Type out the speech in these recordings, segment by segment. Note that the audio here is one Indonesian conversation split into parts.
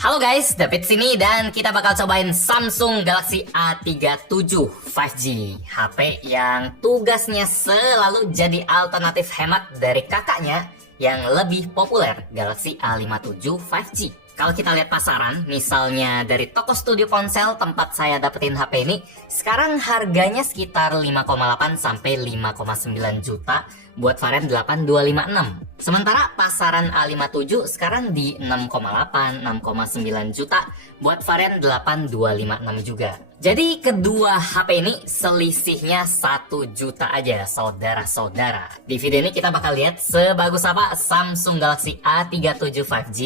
Halo guys, David sini dan kita bakal cobain Samsung Galaxy A37 5G, HP yang tugasnya selalu jadi alternatif hemat dari kakaknya yang lebih populer, Galaxy A57 5G. Kalau kita lihat pasaran, misalnya dari toko studio ponsel tempat saya dapetin HP ini, sekarang harganya sekitar 5,8 sampai 5,9 juta buat varian 8256. Sementara pasaran A57 sekarang di 6,8, 6,9 juta buat varian 8256 juga. Jadi kedua HP ini selisihnya 1 juta aja, saudara-saudara. Di video ini kita bakal lihat sebagus apa Samsung Galaxy A37 5G,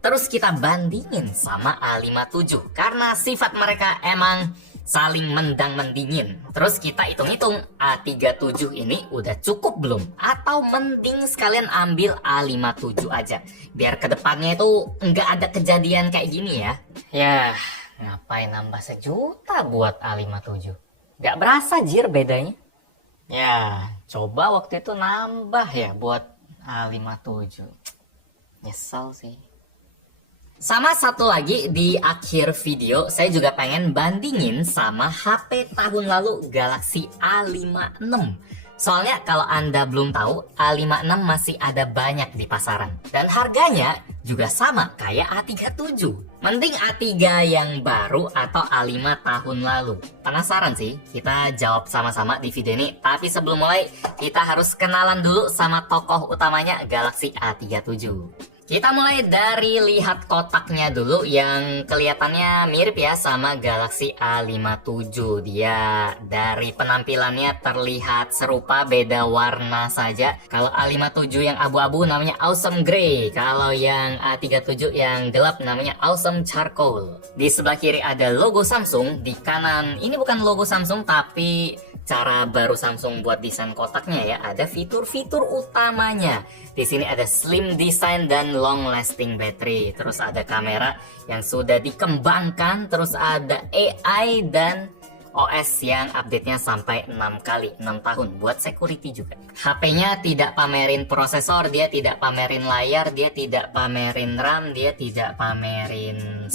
terus kita bandingin sama A57 karena sifat mereka emang saling mendang-mendingin. Terus kita hitung-hitung A37 ini udah cukup belum? Atau mending sekalian ambil A57 aja, biar kedepannya itu nggak ada kejadian kayak gini ya. Ya, ngapain nambah sejuta buat A57? Nggak berasa jir bedanya. Ya, coba waktu itu nambah ya buat A57. Nyesel sih. Sama satu lagi, di akhir video saya juga pengen bandingin sama HP tahun lalu Galaxy A56. Soalnya kalau Anda belum tahu, A56 masih ada banyak di pasaran. Dan harganya juga sama kayak A37. Mending A3 yang baru atau A5 tahun lalu? Penasaran sih? Kita jawab sama-sama di video ini. Tapi sebelum mulai, kita harus kenalan dulu sama tokoh utamanya Galaxy A37. Kita mulai dari lihat kotaknya dulu yang kelihatannya mirip ya sama Galaxy A57. Dia dari penampilannya terlihat serupa, beda warna saja. Kalau A57 yang abu-abu namanya Awesome Grey. Kalau yang A37 yang gelap namanya Awesome Charcoal. Di sebelah kiri ada logo Samsung, di kanan ini bukan logo Samsung tapi cara baru Samsung buat desain kotaknya ya. Ada fitur-fitur utamanya. Di sini ada slim design dan long lasting battery. Terus ada kamera yang sudah dikembangkan. Terus ada AI dan OS yang update-nya sampai 6 kali, 6 tahun buat security juga. HP-nya tidak pamerin prosesor, dia tidak pamerin layar, dia tidak pamerin RAM, dia tidak pamerin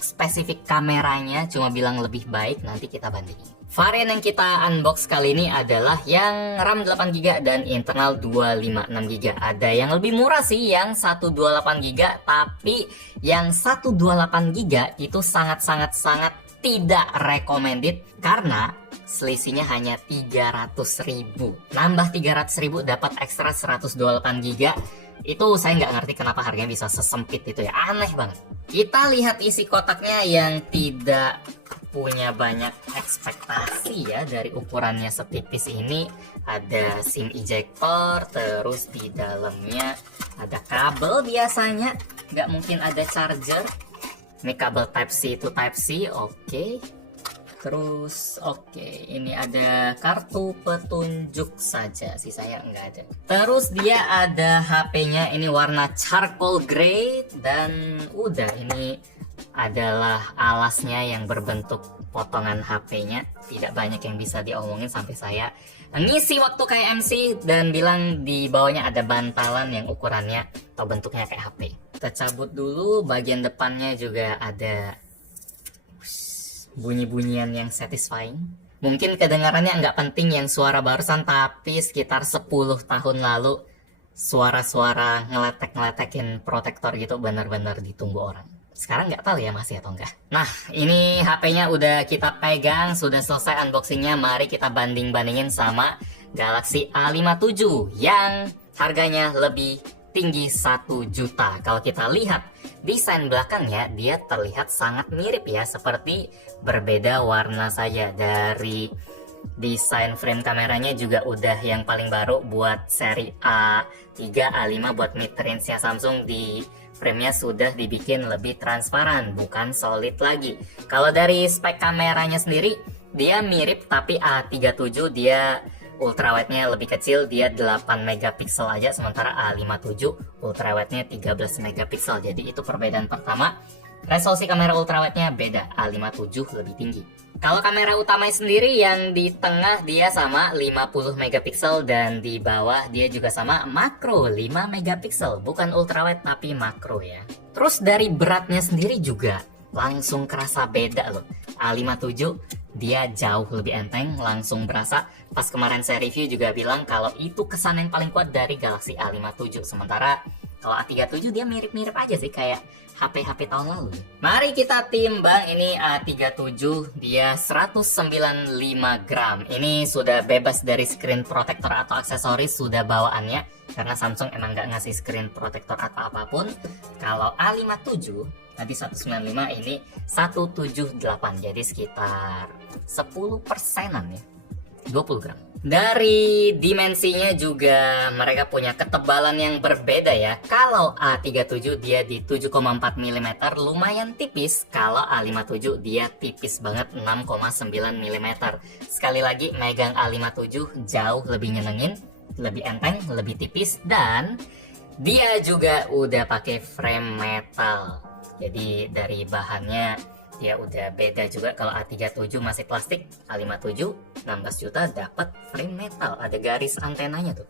spesifik kameranya, cuma bilang lebih baik. Nanti kita bandingin. Varian yang kita unbox kali ini adalah yang RAM 8GB dan internal 256GB. Ada yang lebih murah sih, yang 128GB, tapi yang 128GB itu sangat tidak recommended karena selisihnya hanya 300.000. Nambah 300.000 dapat ekstra 128GB. Itu saya nggak ngerti kenapa harganya bisa sesempit itu ya, aneh banget. Kita lihat isi kotaknya yang tidak punya banyak ekspektasi ya dari ukurannya setipis ini. Ada SIM ejector, terus di dalamnya ada kabel biasanya, nggak mungkin ada charger. Ini kabel Type-C to Type-C, oke. Terus ini ada kartu petunjuk saja, sisanya nggak ada. Terus dia ada HP-nya, ini warna charcoal grey, dan udah ini adalah alasnya yang berbentuk potongan HP-nya. Tidak banyak yang bisa diomongin sampai saya ngisi waktu kayak MC dan bilang di bawahnya ada bantalan yang ukurannya atau bentuknya kayak HP. Kita cabut dulu, bagian depannya juga ada bunyi-bunyian yang satisfying. Mungkin kedengarannya nggak penting yang suara barusan, tapi sekitar 10 tahun lalu suara-suara ngeletek-ngeletekin protektor gitu benar-benar ditunggu orang. Sekarang nggak tahu ya masih atau enggak. Nah, ini HP-nya udah kita pegang, sudah selesai unboxingnya. Mari kita banding-bandingin sama Galaxy A57 yang harganya lebih tinggi 1 juta. Kalau kita lihat desain belakangnya, dia terlihat sangat mirip ya, seperti berbeda warna saja. Dari desain frame kameranya juga udah yang paling baru buat seri A3, A5 buat mid range-nya Samsung. Di frame-nya sudah dibikin lebih transparan, bukan solid lagi. Kalau dari spek kameranya sendiri, dia mirip, tapi A37 dia ultrawide-nya lebih kecil, dia 8 megapiksel aja, sementara A57 ultrawide-nya 13 megapiksel. Jadi itu perbedaan pertama. Resolusi kamera ultrawide-nya beda, A57 lebih tinggi. Kalau kamera utamanya sendiri yang di tengah dia sama 50 megapiksel dan di bawah dia juga sama makro 5 megapiksel, bukan ultrawide tapi makro ya. Terus dari beratnya sendiri juga langsung kerasa beda loh. A57 dia jauh lebih enteng, langsung berasa. Pas kemarin saya review juga bilang kalau itu kesan yang paling kuat dari Galaxy A57. Sementara kalau A37 dia mirip-mirip aja sih kayak HP-HP tahun lalu. Mari kita timbang. Ini A37 dia 195 gram. Ini sudah bebas dari screen protector atau aksesoris, sudah bawaannya. Karena Samsung emang nggak ngasih screen protector atau apapun. Kalau A57 tadi 195, ini 178. Jadi sekitar 10%-an ya. 20 gram. Dari dimensinya juga mereka punya ketebalan yang berbeda ya. Kalau A37 dia di 7,4 mm lumayan tipis. Kalau A57 dia tipis banget 6,9 mm. Sekali lagi megang A57 jauh lebih nyenengin, lebih enteng, lebih tipis. Dan dia juga udah pakai frame metal. Jadi dari bahannya ya udah beda juga. Kalau A37 masih plastik, A57 16 juta dapat frame metal, ada garis antenanya tuh.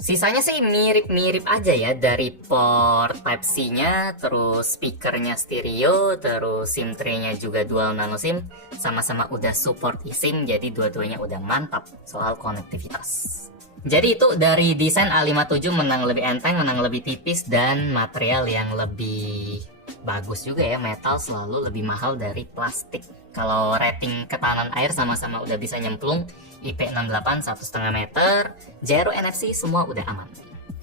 Sisanya sih mirip-mirip aja ya, dari port Type-C-nya, terus speakernya stereo, terus SIM tray-nya juga dual nano SIM, sama-sama udah support eSIM, jadi dua-duanya udah mantap soal konektivitas. Jadi itu dari desain A57 menang lebih enteng, menang lebih tipis, dan material yang lebih bagus juga ya. Metal selalu lebih mahal dari plastik. Kalau rating ketahanan air sama-sama udah bisa nyemplung, IP68 1,5 meter, Zero NFC semua udah aman.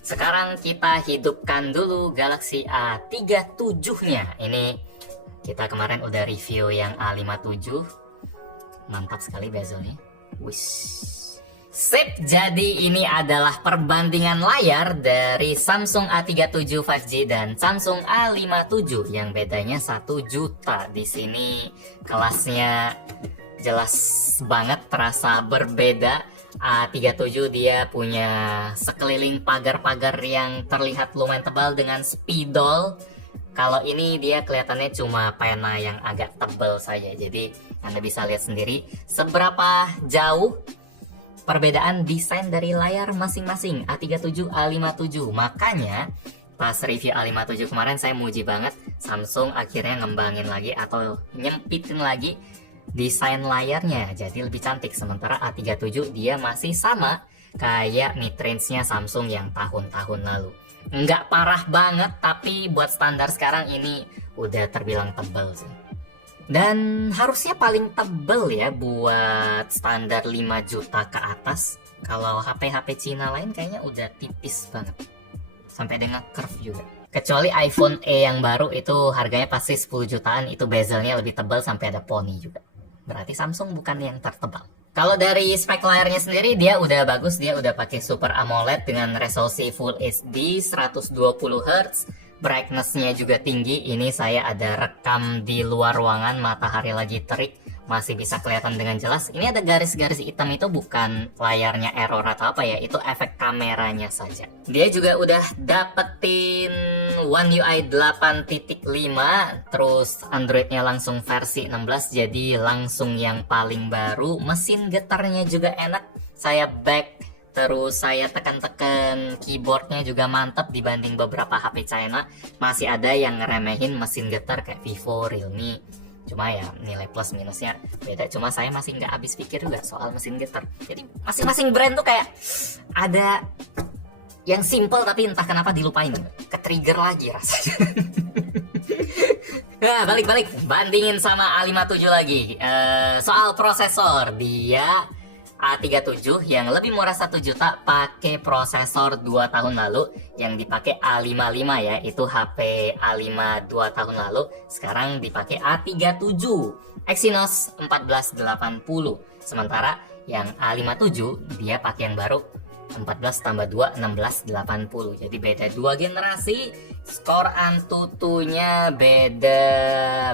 Sekarang kita hidupkan dulu Galaxy A37-nya. Ini kita kemarin udah review yang A57. Mantap sekali bezelnya. Wish. Sip, jadi ini adalah perbandingan layar dari Samsung A37 5G dan Samsung A57 yang bedanya 1 juta. Di sini kelasnya jelas banget terasa berbeda. A37 dia punya sekeliling pagar-pagar yang terlihat lumayan tebal dengan spidol. Kalau ini dia kelihatannya cuma pena yang agak tebal saja. Jadi Anda bisa lihat sendiri seberapa jauh perbedaan desain dari layar masing-masing A37, A57. Makanya pas review A57 kemarin saya muji banget Samsung akhirnya ngembangin lagi atau nyempitin lagi desain layarnya jadi lebih cantik. Sementara A37 dia masih sama kayak mid-range-nya Samsung yang tahun-tahun lalu. Nggak parah banget, tapi buat standar sekarang ini udah terbilang tebal sih. Dan harusnya paling tebel ya buat standar 5 juta ke atas. Kalau HP-HP Cina lain kayaknya udah tipis banget. Sampai dengan curve juga. Kecuali iPhone E yang baru itu harganya pasti 10 jutaan. Itu bezelnya lebih tebal sampai ada poni juga. Berarti Samsung bukan yang tertebal. Kalau dari spek layarnya sendiri dia udah bagus. Dia udah pakai Super AMOLED dengan resolusi Full HD 120 Hz. Brightness-nya juga tinggi. Ini saya ada rekam di luar ruangan, matahari lagi terik, masih bisa kelihatan dengan jelas. Ini ada garis-garis hitam itu bukan layarnya error atau apa ya, itu efek kameranya saja. Dia juga udah dapetin One UI 8.5, terus Android-nya langsung versi 16, jadi langsung yang paling baru. Mesin getarnya juga enak, saya back terus saya tekan-tekan keyboardnya juga mantap dibanding beberapa HP China. Masih ada yang ngeremehin mesin getar kayak Vivo, Realme. Cuma ya nilai plus minusnya beda. Cuma saya masih nggak habis pikir juga soal mesin getar. Jadi masing-masing brand tuh kayak ada yang simple tapi entah kenapa dilupain. Ke-trigger lagi rasanya. Nah, balik-balik. Bandingin sama A57 lagi. Soal prosesor, dia A37 yang lebih murah 1 juta pakai prosesor 2 tahun lalu. Yang dipakai A55 ya, itu HP A5 2 tahun lalu. Sekarang dipakai A37 Exynos 1480. Sementara yang A57 dia pakai yang baru 14 tambah 2, 16, 80. Jadi beda 2 generasi. Skor Antutunya beda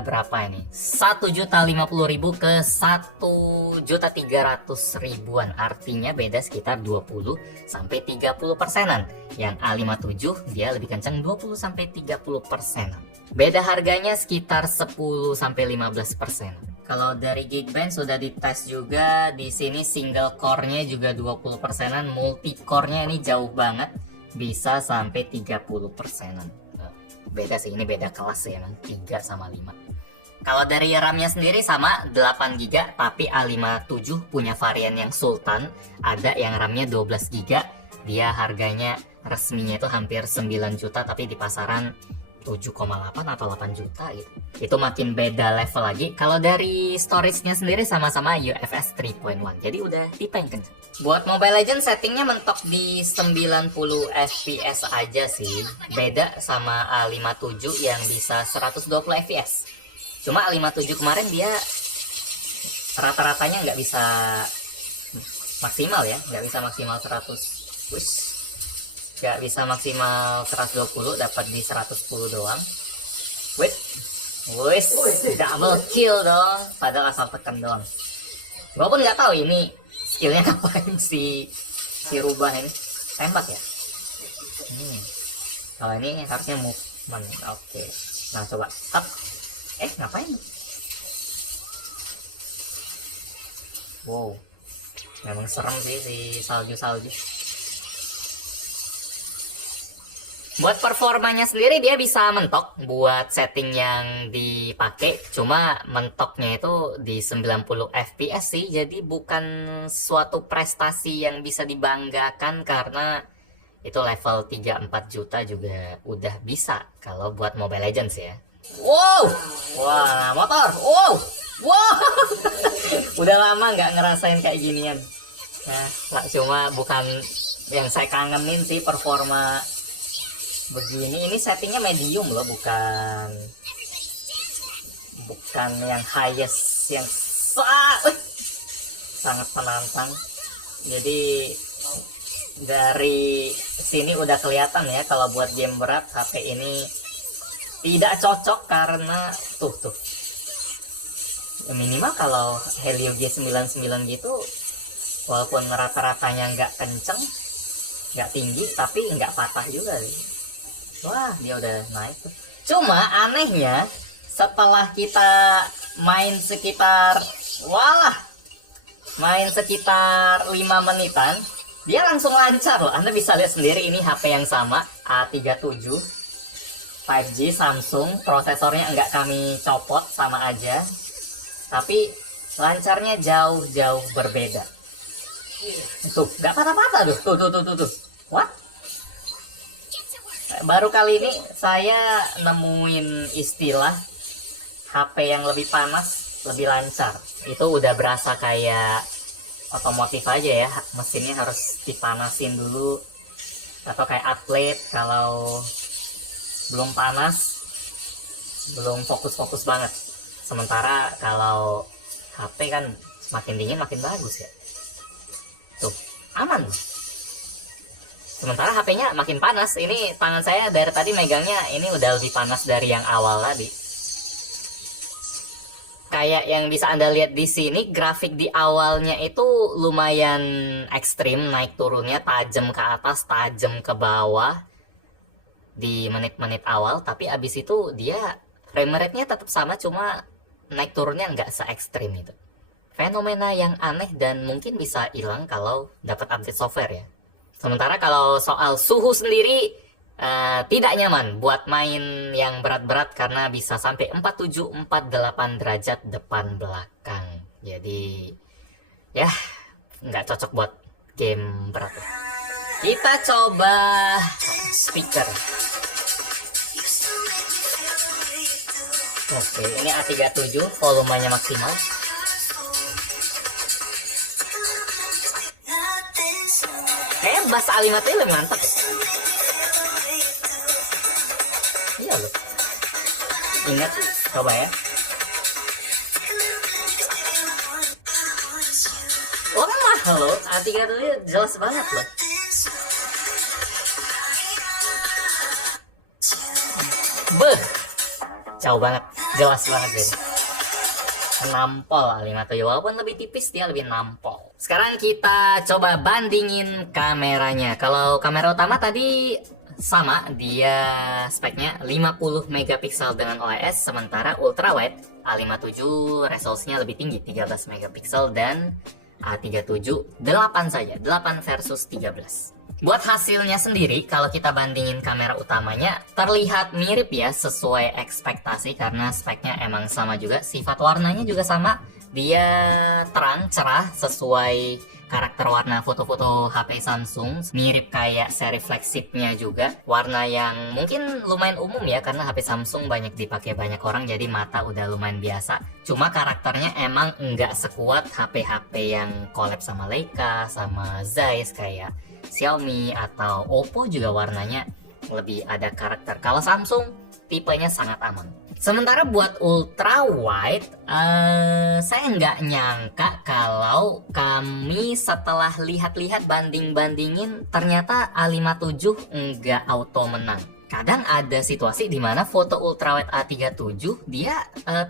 berapa ini? 1.050.000 ke 1.300.000-an. Artinya beda sekitar 20 sampai 30 persenan. Yang A57 dia lebih kencang 20 sampai 30 persenan. Beda harganya sekitar 10 sampai 15 persen. Kalau dari Geekbench sudah dites juga, di sini single core-nya juga 20 persenan, multi core-nya ini jauh banget, bisa sampai 30 persenan. Beda sih, ini beda kelas ya, emang 3 sama 5. Kalau dari RAM-nya sendiri sama 8 GB, tapi A57 punya varian yang Sultan, ada yang RAM-nya 12 GB, dia harganya resminya itu hampir 9 juta, tapi di pasaran 7,8 atau 8 juta gitu. Itu makin beda level lagi. Kalau dari storage-nya sendiri sama-sama UFS 3.1. Jadi udah tipe yang kencang. Buat Mobile Legends settingnya mentok di 90 FPS aja sih. Beda sama A57 yang bisa 120 FPS. Cuma A57 kemarin dia rata-ratanya nggak bisa maksimal ya. Nggak bisa maksimal 100. Wish. Gak bisa maksimal 120, dapat di 110 doang. Wait, double kill dong, padahal asal tekan doang. Gue pun nggak tahu ini skillnya ngapain si rubah ini. Tembak ya. Kalau ini harusnya movement. Oke. Nah coba up. Ngapain? Wow, memang serem sih si salju. Buat performanya sendiri dia bisa mentok buat setting yang dipakai, cuma mentoknya itu di 90 fps sih, jadi bukan suatu prestasi yang bisa dibanggakan karena itu level 3-4 juta juga udah bisa kalau buat Mobile Legends ya. Wow, wah motor, wow, udah lama nggak ngerasain kayak ginian. Nah, cuma bukan yang saya kangenin sih performa begini. Ini settingnya medium loh, bukan yang highest yang sangat menantang. Jadi dari sini udah kelihatan ya kalau buat game berat HP ini tidak cocok karena tuh minimal kalau Helio G99 gitu walaupun rata-ratanya nggak kenceng, nggak tinggi, tapi nggak patah juga sih. Wah, dia udah naik tuh. Cuma anehnya setelah kita main sekitar 5 menitan, dia langsung lancar loh. Anda bisa lihat sendiri, ini HP yang sama, A37 5G Samsung, prosesornya enggak kami copot, sama aja. Tapi lancarnya jauh berbeda. Tuh, nggak patah-patah tuh. What? Baru kali ini saya nemuin istilah HP yang lebih panas, lebih lancar. Itu udah berasa kayak otomotif aja ya, mesinnya harus dipanasin dulu. Atau kayak atlet, kalau belum panas, belum fokus-fokus banget. Sementara kalau HP kan semakin dingin makin bagus ya. Tuh, aman. Sementara HP-nya makin panas. Ini tangan saya dari tadi megangnya ini udah lebih panas dari yang awal tadi. Kayak yang bisa Anda lihat di sini, grafik di awalnya itu lumayan ekstrim, naik turunnya tajam ke atas, tajam ke bawah di menit-menit awal. Tapi abis itu dia frame rate-nya tetap sama, cuma naik turunnya nggak se-ekstrim itu. Fenomena yang aneh dan mungkin bisa hilang kalau dapat update software ya. Sementara kalau soal suhu sendiri tidak nyaman buat main yang berat-berat karena bisa sampai 47-48 derajat depan belakang. Jadi ya nggak cocok buat game berat. Kita coba speaker. Oke, ini A37, volumenya maksimal. Kayaknya bass A53 lebih mantap ya. Iya loh. Ingat, coba ya. Oh kan mahal loh, A37 jelas banget loh. Beuh, jauh banget, jelas banget jadi. Nampol A57, walaupun lebih tipis dia lebih nampol. Sekarang kita coba bandingin kameranya. Kalau kamera utama tadi sama, dia speknya 50 megapiksel dengan OIS, sementara ultrawide A57 resolusinya lebih tinggi, 13 megapiksel, dan A37 8 saja, 8 versus 13. Buat hasilnya sendiri, kalau kita bandingin kamera utamanya, terlihat mirip ya, sesuai ekspektasi karena speknya emang sama juga. Sifat warnanya juga sama, dia terang, cerah, sesuai karakter warna foto-foto HP Samsung. Mirip kayak seri flagshipnya juga. Warna yang mungkin lumayan umum ya, karena HP Samsung banyak dipakai banyak orang, jadi mata udah lumayan biasa. Cuma karakternya emang nggak sekuat HP-HP yang collab sama Leica, sama Zeiss kayak Xiaomi atau Oppo. Juga warnanya lebih ada karakter. Kalau Samsung tipenya sangat aman. Sementara buat ultra wide, saya nggak nyangka kalau kami setelah lihat-lihat banding-bandingin ternyata A57 nggak auto menang. Kadang ada situasi di mana foto ultrawide A37 dia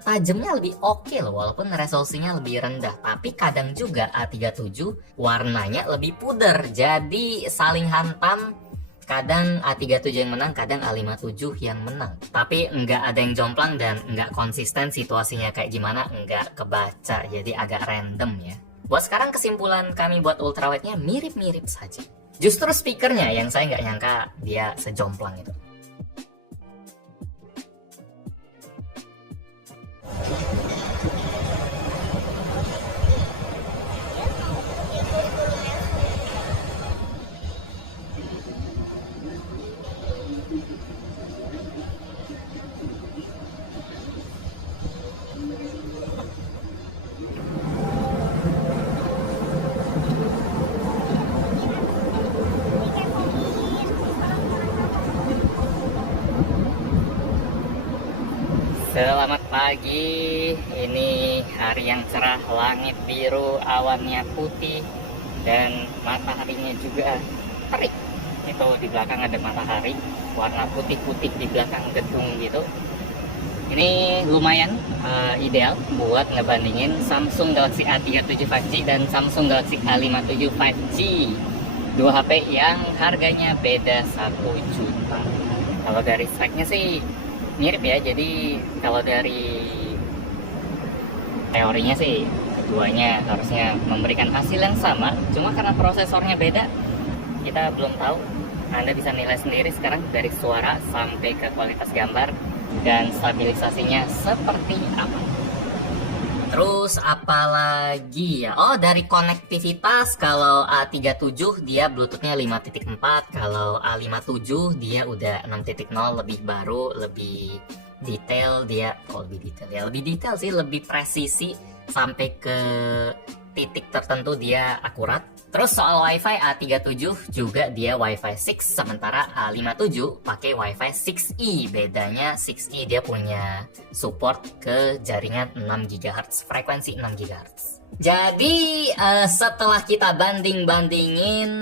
tajamnya lebih oke loh, walaupun resolusinya lebih rendah. Tapi kadang juga A37 warnanya lebih puder, jadi saling hantam. Kadang A37 yang menang, kadang A57 yang menang. Tapi nggak ada yang jomplang dan nggak konsisten situasinya kayak gimana, nggak kebaca, jadi agak random ya. Buat sekarang kesimpulan kami buat ultrawide-nya mirip-mirip saja. Justru speakernya yang saya nggak nyangka dia sejomplang itu. Selamat pagi, ini hari yang cerah, langit biru, awannya putih, dan mataharinya juga terik. Itu di belakang ada matahari, warna putih-putih di belakang gedung gitu. Ini lumayan ideal buat ngebandingin Samsung Galaxy A37 5G dan Samsung Galaxy A57 5G. Dua HP yang harganya beda 1 juta. Kalau dari speknya sih mirip ya, jadi kalau dari teorinya sih keduanya harusnya memberikan hasil yang sama, cuma karena prosesornya beda kita belum tahu. Anda bisa nilai sendiri sekarang dari suara sampai ke kualitas gambar dan stabilisasinya seperti apa. Terus apalagi ya, oh dari konektivitas, kalau A37 dia Bluetoothnya 5.4, kalau A57 dia udah 6.0, lebih baru, lebih detail dia. Lebih detail ya, lebih detail sih, lebih presisi, sampai ke titik tertentu dia akurat. Terus soal WiFi, A37 juga dia WiFi 6, sementara A57 pakai WiFi 6E. Bedanya 6E dia punya support ke jaringan 6 GHz, frekuensi 6 GHz. Jadi setelah kita banding-bandingin,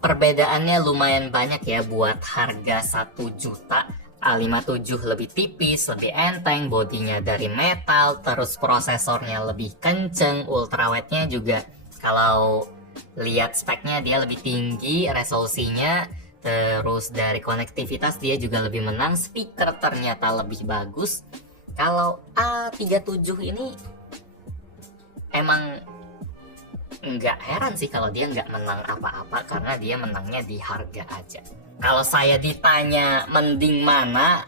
perbedaannya lumayan banyak ya. Buat harga 1 juta, A57 lebih tipis, lebih enteng, bodinya dari metal, terus prosesornya lebih kenceng, ultrawide-nya juga kalau lihat speknya dia lebih tinggi resolusinya, terus dari konektivitas dia juga lebih menang, speaker ternyata lebih bagus. Kalau A37 ini emang nggak heran sih kalau dia nggak menang apa-apa, karena dia menangnya di harga aja. Kalau saya ditanya mending mana,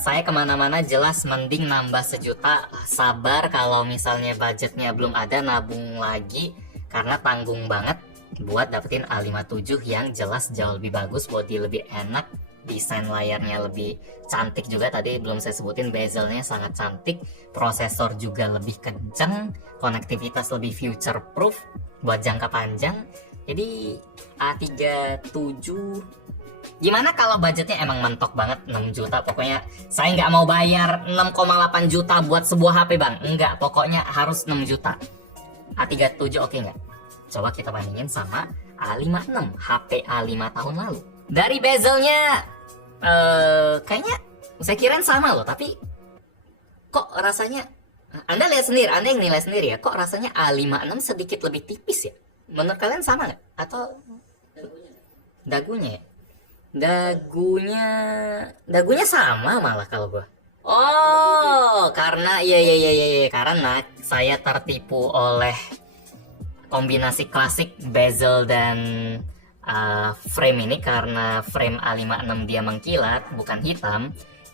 saya kemana-mana jelas mending nambah 1 juta. Sabar kalau misalnya budgetnya belum ada, nabung lagi, karena tanggung banget buat dapetin A57 yang jelas jauh lebih bagus, body lebih enak, desain layarnya lebih cantik juga. Tadi belum saya sebutin, bezelnya sangat cantik, prosesor juga lebih kenceng, konektivitas lebih future proof buat jangka panjang. Jadi A37 gimana kalau budgetnya emang mentok banget 6 juta? Pokoknya saya nggak mau bayar 6,8 juta buat sebuah HP bang, enggak, pokoknya harus 6 juta. A37 oke nggak? Coba kita bandingin sama A56, HP A5 tahun lalu. Dari bezelnya kayaknya Saya kirain sama loh, tapi kok rasanya, Anda lihat sendiri, Anda yang nilai sendiri ya, kok rasanya A56 sedikit lebih tipis ya? Menurut kalian sama nggak? Atau dagunya ya? Dagunya sama malah kalau gua. Oh, karena iya, karena saya tertipu oleh kombinasi klasik bezel dan frame ini, karena frame A56 dia mengkilat bukan hitam,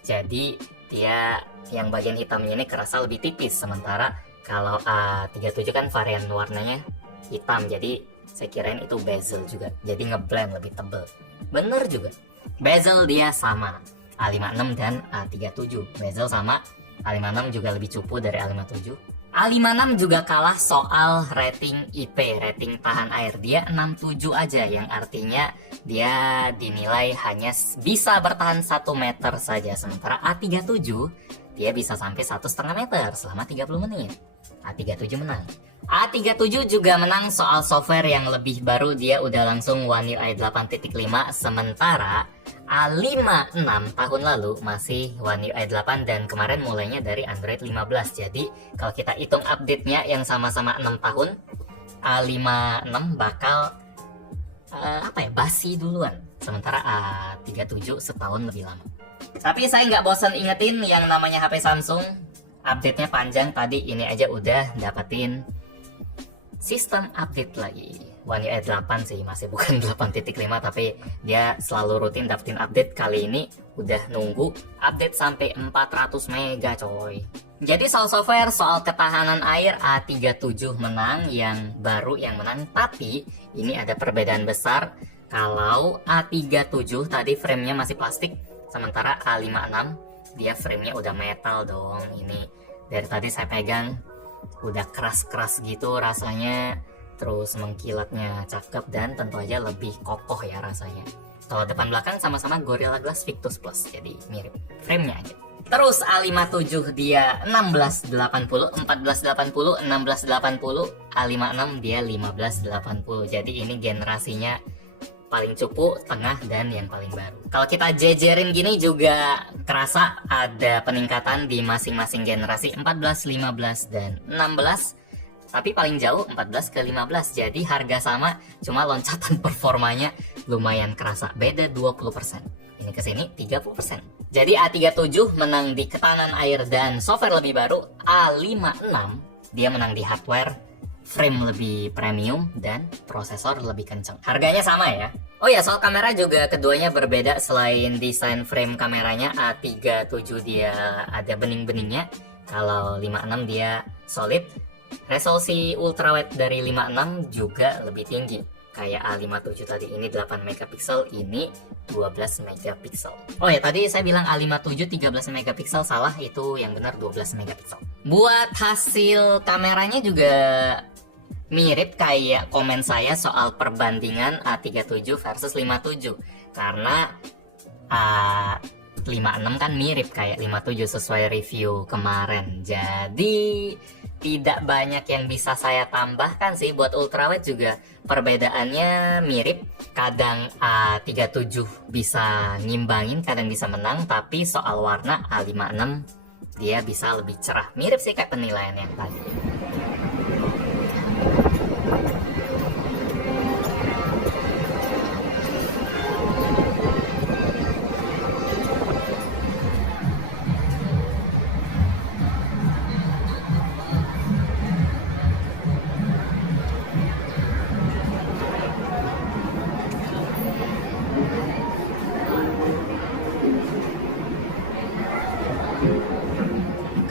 jadi dia yang bagian hitamnya ini kerasa lebih tipis, sementara kalau A37 kan varian warnanya hitam, jadi saya kirain itu bezel juga, jadi ngeblend lebih tebel. Bener juga, bezel dia sama A56 dan A37, bezel sama, A56 juga lebih cupu dari A57. A56 juga kalah soal rating IP, rating tahan air, dia 67 aja, yang artinya dia dinilai hanya bisa bertahan 1 meter saja, sementara A37 dia bisa sampai 1,5 meter selama 30 menit. A37 menang. A37 juga menang soal software yang lebih baru, dia udah langsung One UI 8.5, sementara A56 tahun lalu masih One UI 8 dan kemarin mulainya dari Android 15. Jadi kalau kita hitung update-nya yang sama-sama 6 tahun, A56 bakal basi duluan, sementara A37 setahun lebih lama. Tapi saya nggak bosan ingetin yang namanya HP Samsung, update-nya panjang. Tadi ini aja udah dapetin sistem update lagi. One UI 8 sih, masih bukan 8.5, tapi dia selalu rutin dapetin update. Kali ini udah nunggu update sampai 400 mega coy. Jadi soal software, soal ketahanan air, A37 menang, yang baru yang menang. Tapi ini ada perbedaan besar. Kalau A37 tadi framenya masih plastik, sementara A56 dia framenya udah metal dong. Ini dari tadi saya pegang udah keras-keras gitu rasanya, terus mengkilatnya cakep dan tentu aja lebih kokoh ya rasanya. Kalau depan belakang sama-sama Gorilla Glass Victus Plus, jadi mirip framenya aja. Terus A57 dia 1680, 1480, 1680, A56 dia 1580. Jadi ini generasinya paling cupu, tengah, dan yang paling baru. Kalau kita jejerin gini juga kerasa ada peningkatan di masing-masing generasi, 14, 15, dan 16. Tapi paling jauh 14 ke 15. Jadi harga sama, cuma loncatan performanya lumayan kerasa. Beda 20%. Ini kesini 30%. Jadi A37 menang di ketahanan air dan software lebih baru. A56 dia menang di hardware, frame lebih premium, dan prosesor lebih kenceng. Harganya sama ya. Oh ya, soal kamera juga keduanya berbeda. Selain desain frame kameranya, A37 dia ada bening-beningnya. Kalau 56 dia solid. Resolusi ultrawide dari 56 juga lebih tinggi. Kayak A57 tadi, ini 8 megapiksel, ini 12 megapiksel. Oh ya, tadi saya bilang A57 13 megapiksel, salah, itu yang benar 12 megapiksel. Buat hasil kameranya juga mirip kayak komen saya soal perbandingan A37 versus 57. Karena A56 kan mirip kayak 57 sesuai review kemarin. Jadi tidak banyak yang bisa saya tambahkan sih. Buat ultrawide juga perbedaannya mirip. Kadang A37 bisa ngimbangin, kadang bisa menang. Tapi soal warna A56 dia bisa lebih cerah. Mirip sih kayak penilaian yang tadi.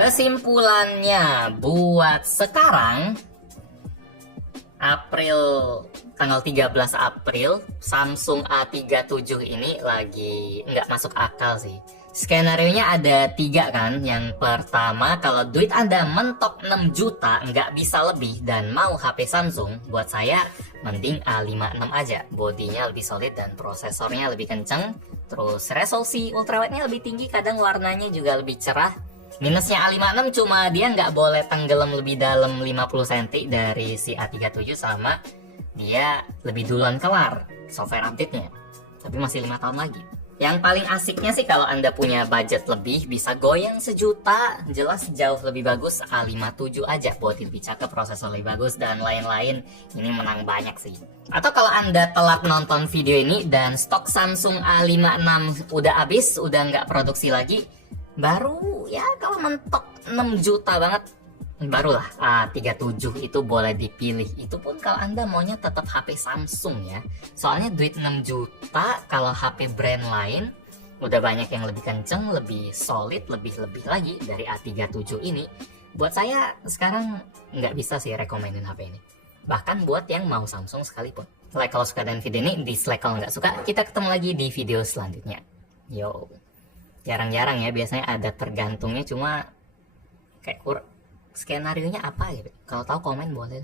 Kesimpulannya buat sekarang, tanggal 13 April, Samsung A37 ini lagi nggak masuk akal sih. Skenario-nya ada 3 kan. Yang pertama, kalau duit Anda mentok 6 juta, nggak bisa lebih, dan mau HP Samsung, buat saya mending A56 aja. Bodinya lebih solid dan prosesornya lebih kenceng. Terus resolusi ultrawide-nya lebih tinggi, kadang warnanya juga lebih cerah. Minusnya A56 cuma dia nggak boleh tenggelam lebih dalam 50 cm dari si A37, sama dia lebih duluan kelar software update-nya. Tapi masih 5 tahun lagi. Yang paling asiknya sih kalau Anda punya budget lebih, bisa goyang sejuta, jelas jauh lebih bagus A57 aja buat lebih cakep, prosesor lebih bagus, dan lain-lain. Ini menang banyak sih. Atau kalau Anda telat nonton video ini dan stok Samsung A56 udah habis, udah nggak produksi lagi, baru ya kalau mentok 6 juta banget, barulah A37 itu boleh dipilih. Itu pun kalau Anda maunya tetap HP Samsung ya. Soalnya duit 6 juta kalau HP brand lain udah banyak yang lebih kenceng, lebih solid, lebih lagi dari A37 ini. Buat saya sekarang nggak bisa sih rekomenin HP ini. Bahkan buat yang mau Samsung sekalipun. Like kalau suka dengan video ini, dislike kalau nggak suka. Kita ketemu lagi di video selanjutnya. Yo. Jarang-jarang ya, biasanya ada tergantungnya, cuma kayak skenario nya apa gitu. Kalau tahu komen boleh.